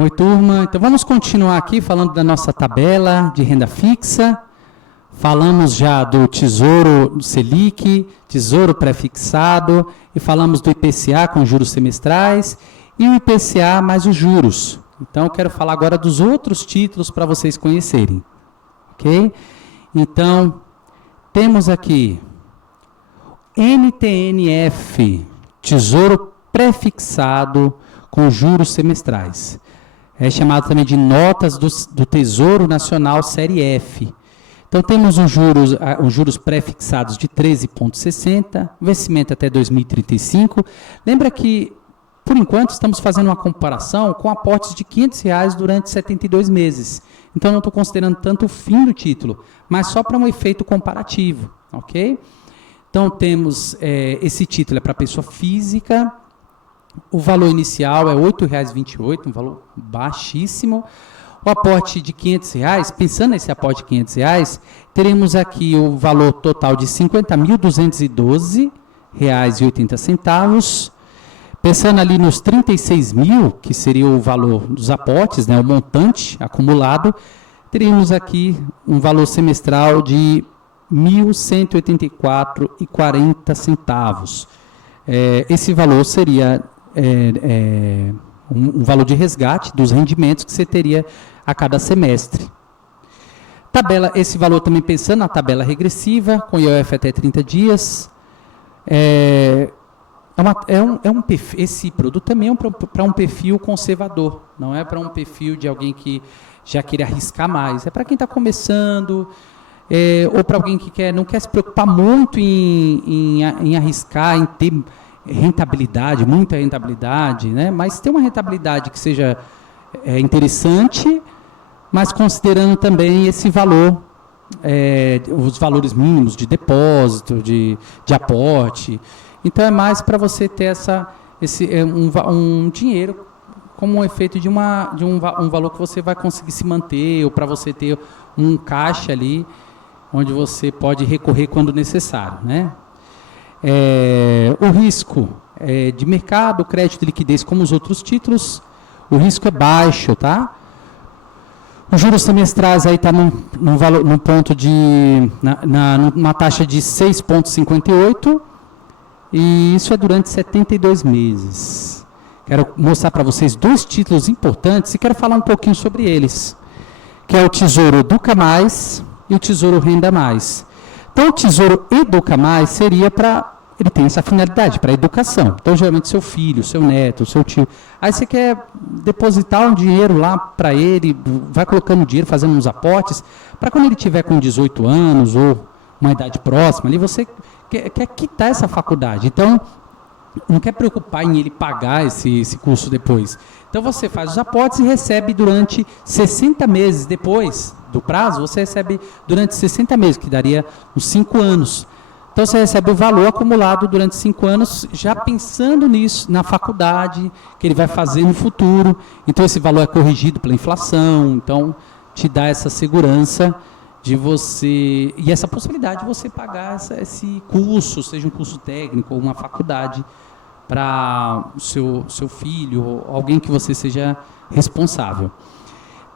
Oi, turma. Então, vamos continuar aqui falando da nossa tabela de renda fixa. Falamos já do Tesouro Selic, Tesouro Pré-fixado, e falamos do IPCA com juros semestrais e o IPCA mais os juros. Então, eu quero falar agora dos outros títulos para vocês conhecerem. Ok? Então, temos aqui NTNF, Tesouro Pré-fixado com juros semestrais. É chamado também de notas do Tesouro Nacional Série F. Então, temos os juros pré-fixados de 13,60, vencimento até 2035. Lembra que, por enquanto, estamos fazendo uma comparação com aportes de R$500 durante 72 meses. Então, não estou considerando tanto o fim do título, mas só para um efeito comparativo. Ok? Então, temos esse título é para pessoa física. O valor inicial é R$ 8,28, um valor baixíssimo. O aporte de R$500, pensando nesse aporte de R$500, teremos aqui o valor total de R$ 50.212,80. Pensando ali nos 36 mil, que seria o valor dos aportes, né, o montante acumulado, teríamos aqui um valor semestral de R$ 1.184,40. Esse valor seria um valor de resgate dos rendimentos que você teria a cada semestre. Esse valor também pensando na tabela regressiva, com IOF até 30 dias. Esse produto também é para um perfil conservador, não é para um perfil de alguém que já queira arriscar mais. É para quem está começando, ou para alguém que não quer se preocupar muito em arriscar, em ter rentabilidade, muita rentabilidade, né? Mas ter uma rentabilidade que seja interessante, mas considerando também esse valor, os valores mínimos de depósito, de aporte. Então, é mais para você ter um dinheiro como um efeito de um valor que você vai conseguir se manter, ou para você ter um caixa ali, onde você pode recorrer quando necessário, né? O risco de mercado, crédito e liquidez, como os outros títulos, o risco é baixo, tá? Os juros semestrais aí está num ponto numa taxa de 6,58, e isso é durante 72 meses. Quero mostrar para vocês dois títulos importantes e quero falar um pouquinho sobre eles, que é o Tesouro Educa Mais e o Tesouro Renda Mais. Então, o Tesouro Educa Mais seria ele tem essa finalidade, para educação. Então, geralmente, seu filho, seu neto, seu tio. Aí você quer depositar um dinheiro lá para ele, vai colocando dinheiro, fazendo uns aportes, para quando ele tiver com 18 anos ou uma idade próxima, ali você quer quitar essa faculdade. Então, não quer preocupar em ele pagar esse curso depois. Então, você faz os aportes e recebe durante 60 meses depois do prazo, você recebe durante 60 meses, que daria uns 5 anos. Então, você recebe o valor acumulado durante 5 anos, já pensando nisso, na faculdade, que ele vai fazer no futuro. Então, esse valor é corrigido pela inflação, então, te dá essa segurança de você, e essa possibilidade de você pagar esse curso, seja um curso técnico ou uma faculdade, para o seu filho, ou alguém que você seja responsável.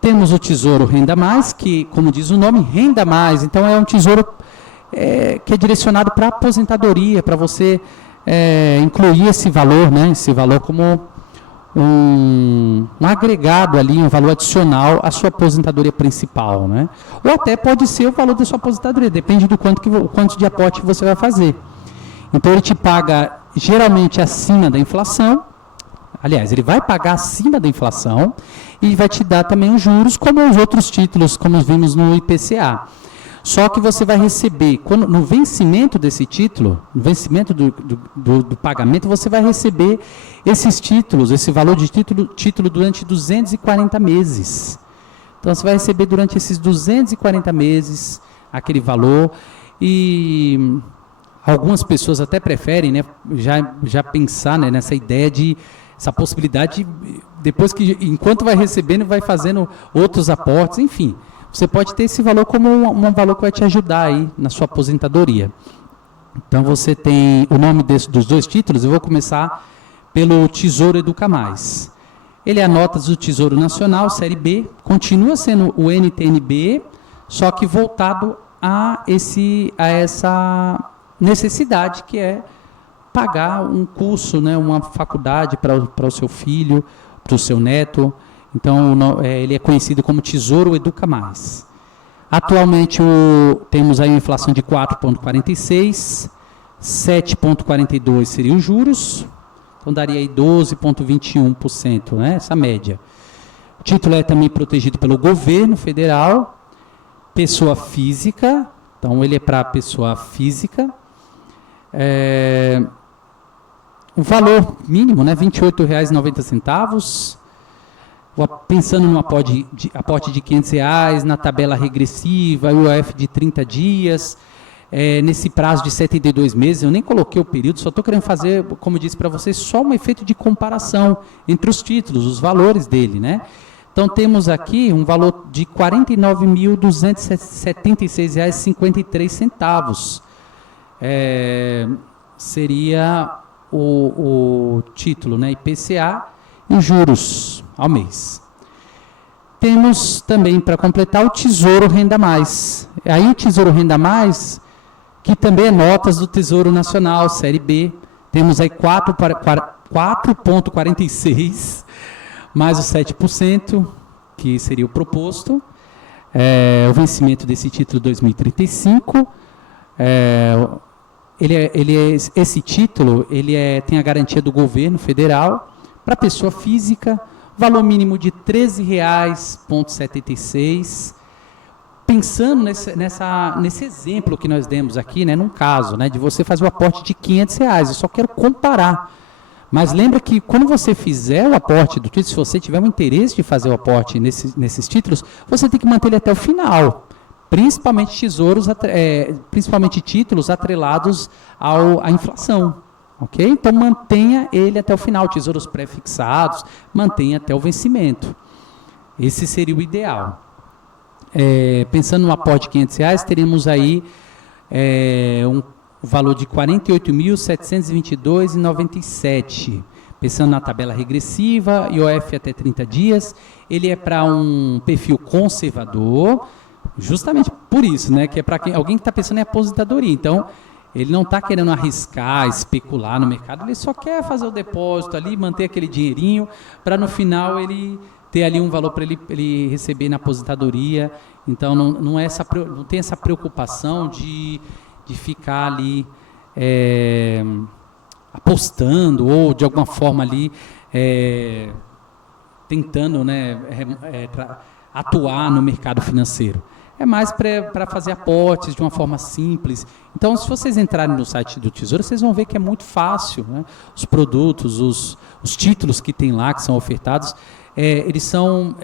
Temos o Tesouro Renda Mais, que, como diz o nome, renda mais. Então, é um tesouro que é direcionado para a aposentadoria, para você incluir esse valor, né? Esse valor como um agregado ali, um valor adicional à sua aposentadoria principal, né? Ou até pode ser o valor da sua aposentadoria, depende do quanto de aporte você vai fazer. Então, ele te paga geralmente acima da inflação. Aliás, ele vai pagar acima da inflação e vai te dar também os juros, como os outros títulos, como vimos no IPCA. Só que você vai receber, no vencimento desse título, no vencimento do pagamento, você vai receber esses títulos, esse valor de título durante 240 meses. Então, você vai receber durante esses 240 meses aquele valor, e algumas pessoas até preferem, né, já pensar, né, nessa ideia essa possibilidade, depois que, enquanto vai recebendo, vai fazendo outros aportes, enfim. Você pode ter esse valor como um valor que vai te ajudar aí na sua aposentadoria. Então, você tem o nome dos dois títulos. Eu vou começar pelo Tesouro Educa Mais. Ele é a notas do Tesouro Nacional, Série B, continua sendo o NTN-B, só que voltado a essa necessidade que é pagar um curso, né, uma faculdade para o seu filho, para o seu neto. Então, ele é conhecido como Tesouro Educa Mais. Atualmente, temos aí uma inflação de 4,46%, 7,42% seria os juros, então daria aí 12,21%, né, essa média. O título é também protegido pelo governo federal, pessoa física, então ele é para pessoa física. O valor mínimo, né, R$ 28,90. Pensando no aporte de R$ 500, na tabela regressiva, IOF de 30 dias, nesse prazo de 72 meses, eu nem coloquei o período, só estou querendo fazer, como eu disse para vocês, só um efeito de comparação entre os títulos, os valores dele, né? Então, temos aqui um valor de R$ 49.276,53. Seria o título, né, IPCA, e os juros ao mês. Temos também, para completar, o Tesouro Renda Mais. Aí o Tesouro Renda Mais, que também é notas do Tesouro Nacional, Série B, temos aí 4,46, mais o 7%, que seria o proposto. O vencimento desse título 2035. Esse título tem a garantia do governo federal para pessoa física, valor mínimo de R$ 13,76. Pensando nesse exemplo que nós demos aqui, né, num caso, né, de você fazer o aporte de R$ 500, eu só quero comparar. Mas lembra que quando você fizer o aporte do título, se você tiver um interesse de fazer o aporte nesses títulos, você tem que manter ele até o final. Principalmente títulos atrelados à inflação. Ok? Então, mantenha ele até o final, tesouros pré-fixados, mantenha até o vencimento. Esse seria o ideal. Pensando no aporte de R$ 500, teríamos aí um valor de R$ 48.722,97. Pensando na tabela regressiva, IOF até 30 dias, ele é para um perfil conservador, justamente por isso, né, que é para alguém que está pensando em aposentadoria. Então, ele não está querendo arriscar, especular no mercado, ele só quer fazer o depósito ali, manter aquele dinheirinho, para no final ele ter ali um valor para ele receber na aposentadoria. Então, não tem essa preocupação de ficar ali apostando ou, de alguma forma, ali tentando, né, atuar no mercado financeiro. É mais para fazer aportes de uma forma simples. Então, se vocês entrarem no site do Tesouro, vocês vão ver que é muito fácil, né? Os produtos, os títulos que tem lá, que são ofertados, eles são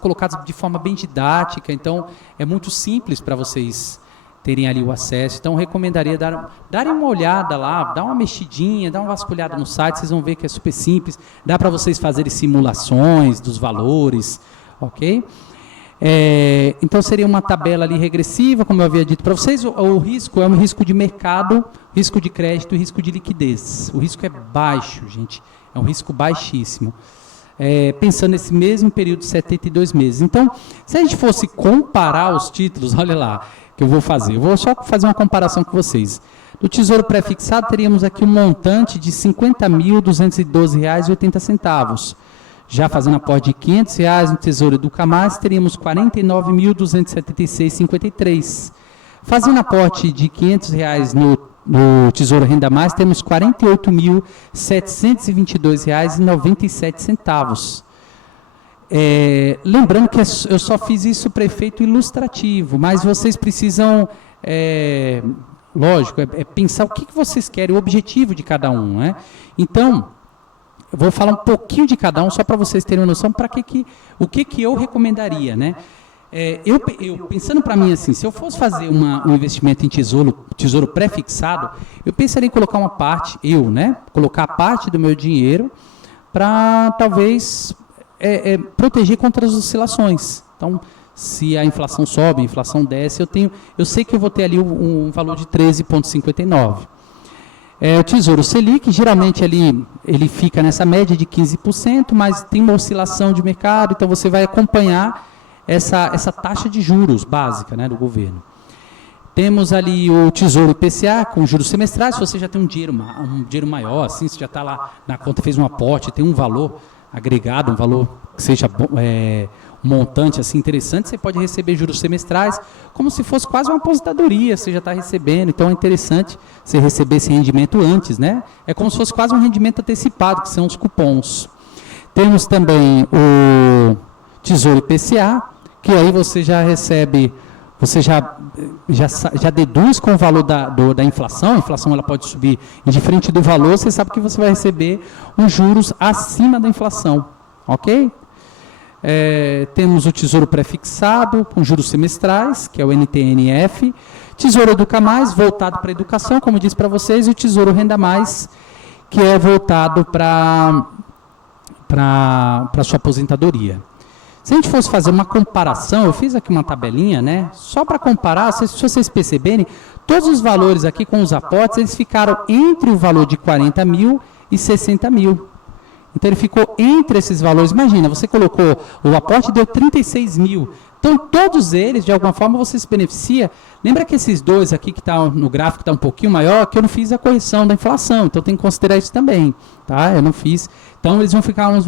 colocados de forma bem didática. Então, é muito simples para vocês terem ali o acesso. Então, eu recomendaria darem uma olhada lá, dar uma mexidinha, dar uma vasculhada no site, vocês vão ver que é super simples. Dá para vocês fazerem simulações dos valores, ok? Então, seria uma tabela ali regressiva, como eu havia dito para vocês. O risco é um risco de mercado, risco de crédito e risco de liquidez. O risco é baixo, gente, é um risco baixíssimo. Pensando nesse mesmo período de 72 meses. Então, se a gente fosse comparar os títulos, olha lá, que eu vou fazer. Eu vou só fazer uma comparação com vocês. Do Tesouro Pré-fixado, teríamos aqui um montante de R$ 50.212,80. Já fazendo aporte de R$ 500 no Tesouro Educa Mais, teríamos R$ 49.276,53. Fazendo aporte de R$ 500 no Tesouro Renda Mais, temos R$ 48.722,97. Lembrando que eu só fiz isso para efeito ilustrativo, mas vocês precisam, lógico, pensar o que vocês querem, o objetivo de cada um, né? Então, eu vou falar um pouquinho de cada um, só para vocês terem uma noção o que eu recomendaria, né? Eu pensando para mim assim, se eu fosse fazer um investimento em tesouro pré-fixado, eu pensaria em colocar uma parte, colocar a parte do meu dinheiro para talvez proteger contra as oscilações. Então, se a inflação sobe, a inflação desce, eu sei que eu vou ter ali um valor de 13,59. O Tesouro Selic, geralmente ele fica nessa média de 15%, mas tem uma oscilação de mercado, então você vai acompanhar essa taxa de juros básica, né, do governo. Temos ali o Tesouro IPCA com juros semestrais. Se você já tem um dinheiro maior, assim, você já está lá na conta, fez um aporte, tem um valor agregado, um valor que seja um montante assim, interessante, você pode receber juros semestrais, como se fosse quase uma aposentadoria, você já está recebendo. Então é interessante você receber esse rendimento antes, né? É como se fosse quase um rendimento antecipado, que são os cupons. Temos também o Tesouro IPCA, que aí você já recebe... Você já deduz com o valor da inflação. A inflação ela pode subir indiferente do valor, você sabe que você vai receber os juros acima da inflação, ok? Temos o Tesouro Prefixado com juros semestrais, que é o NTNF, Tesouro Educa Mais, voltado para a educação, como disse para vocês, e o Tesouro Renda Mais, que é voltado para a sua aposentadoria. Se a gente fosse fazer uma comparação, eu fiz aqui uma tabelinha, né? Só para comparar, se vocês perceberem, todos os valores aqui com os aportes, eles ficaram entre o valor de 40 mil e 60 mil. Então, ele ficou entre esses valores. Imagina, você colocou, o aporte deu 36 mil. Então, todos eles, de alguma forma, você se beneficia. Lembra que esses dois aqui, que está no gráfico, está um pouquinho maior, que eu não fiz a correção da inflação. Então, tem que considerar isso também, tá? Eu não fiz. Então, eles vão ficar uns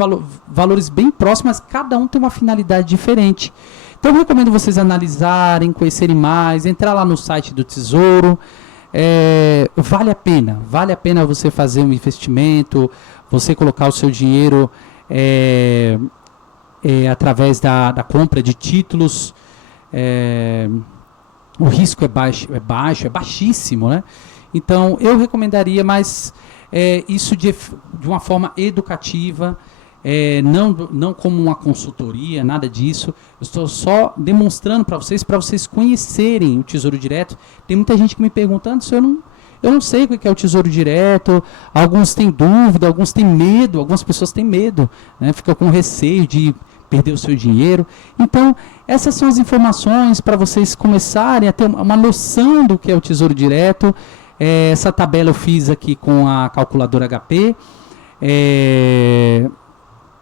valores bem próximos, mas cada um tem uma finalidade diferente. Então, eu recomendo vocês analisarem, conhecerem mais, entrar lá no site do Tesouro. Vale a pena você fazer um investimento, você colocar o seu dinheiro através da compra de títulos. O risco é baixíssimo, né? Então, eu recomendaria, mas isso de uma forma educativa, não como uma consultoria, nada disso. Eu estou só demonstrando para vocês conhecerem o Tesouro Direto. Tem muita gente que me pergunta, Anderson, eu não sei o que é o Tesouro Direto. Alguns têm dúvida, alguns têm medo, algumas pessoas têm medo, né? Ficam com receio de perder o seu dinheiro. Então, essas são as informações para vocês começarem a ter uma noção do que é o Tesouro Direto. Essa tabela eu fiz aqui com a calculadora HP.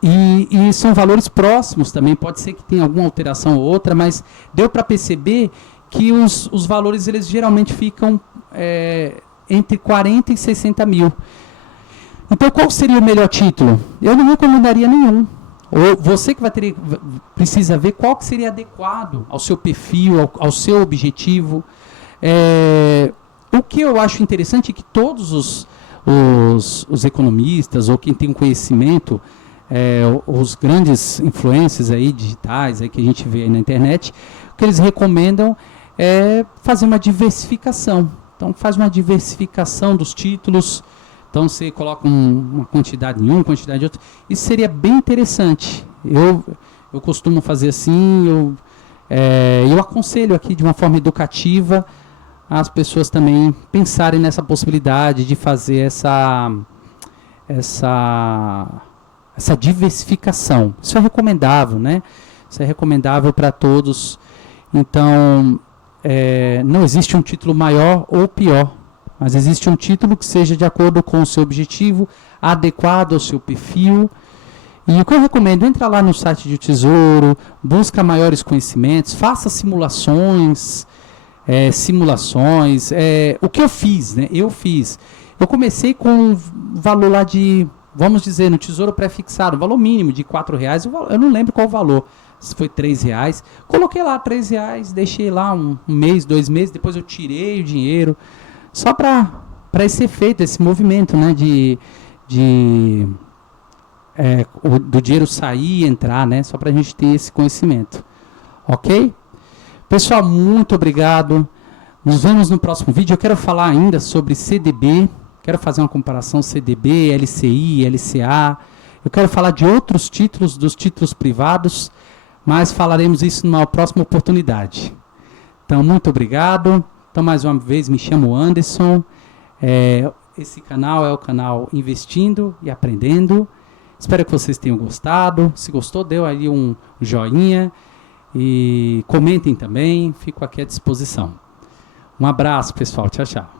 E são valores próximos também, pode ser que tenha alguma alteração ou outra, mas deu para perceber que os valores eles geralmente ficam entre 40 e 60 mil. Então, qual seria o melhor título? Eu não recomendaria nenhum. Ou você que precisa ver qual que seria adequado ao seu perfil, ao seu objetivo. O que eu acho interessante é que todos os economistas, ou quem tem um conhecimento, os grandes influencers aí, digitais aí, que a gente vê aí na internet, o que eles recomendam é fazer uma diversificação. Então, faz uma diversificação dos títulos. Então, você coloca uma quantidade em um, quantidade em outro. Isso seria bem interessante. Eu costumo fazer assim. Eu aconselho aqui de uma forma educativa as pessoas também pensarem nessa possibilidade de fazer essa diversificação. Isso é recomendável, né? Isso é recomendável para todos. Então, não existe um título maior ou pior, mas existe um título que seja de acordo com o seu objetivo, adequado ao seu perfil. E o que eu recomendo, entra lá no site do Tesouro, busca maiores conhecimentos, faça simulações. O que eu fiz, né? Eu comecei com um valor lá de, vamos dizer, no Tesouro Prefixado, valor mínimo de R$4, eu não lembro qual o valor, se foi R$3, coloquei lá R$3, deixei lá um mês, 2 meses, depois eu tirei o dinheiro, só para esse efeito, esse movimento, né, do dinheiro sair e entrar, né, só para a gente ter esse conhecimento, ok? Pessoal, muito obrigado. Nos vemos no próximo vídeo. Eu quero falar ainda sobre CDB. Quero fazer uma comparação CDB, LCI, LCA. Eu quero falar de outros títulos, dos títulos privados, mas falaremos isso numa próxima oportunidade. Então, muito obrigado. Então, mais uma vez, me chamo Anderson. Esse canal é o canal Investindo e Aprendendo. Espero que vocês tenham gostado. Se gostou, deu aí um joinha. E comentem também, fico aqui à disposição. Um abraço, pessoal. Tchau, tchau.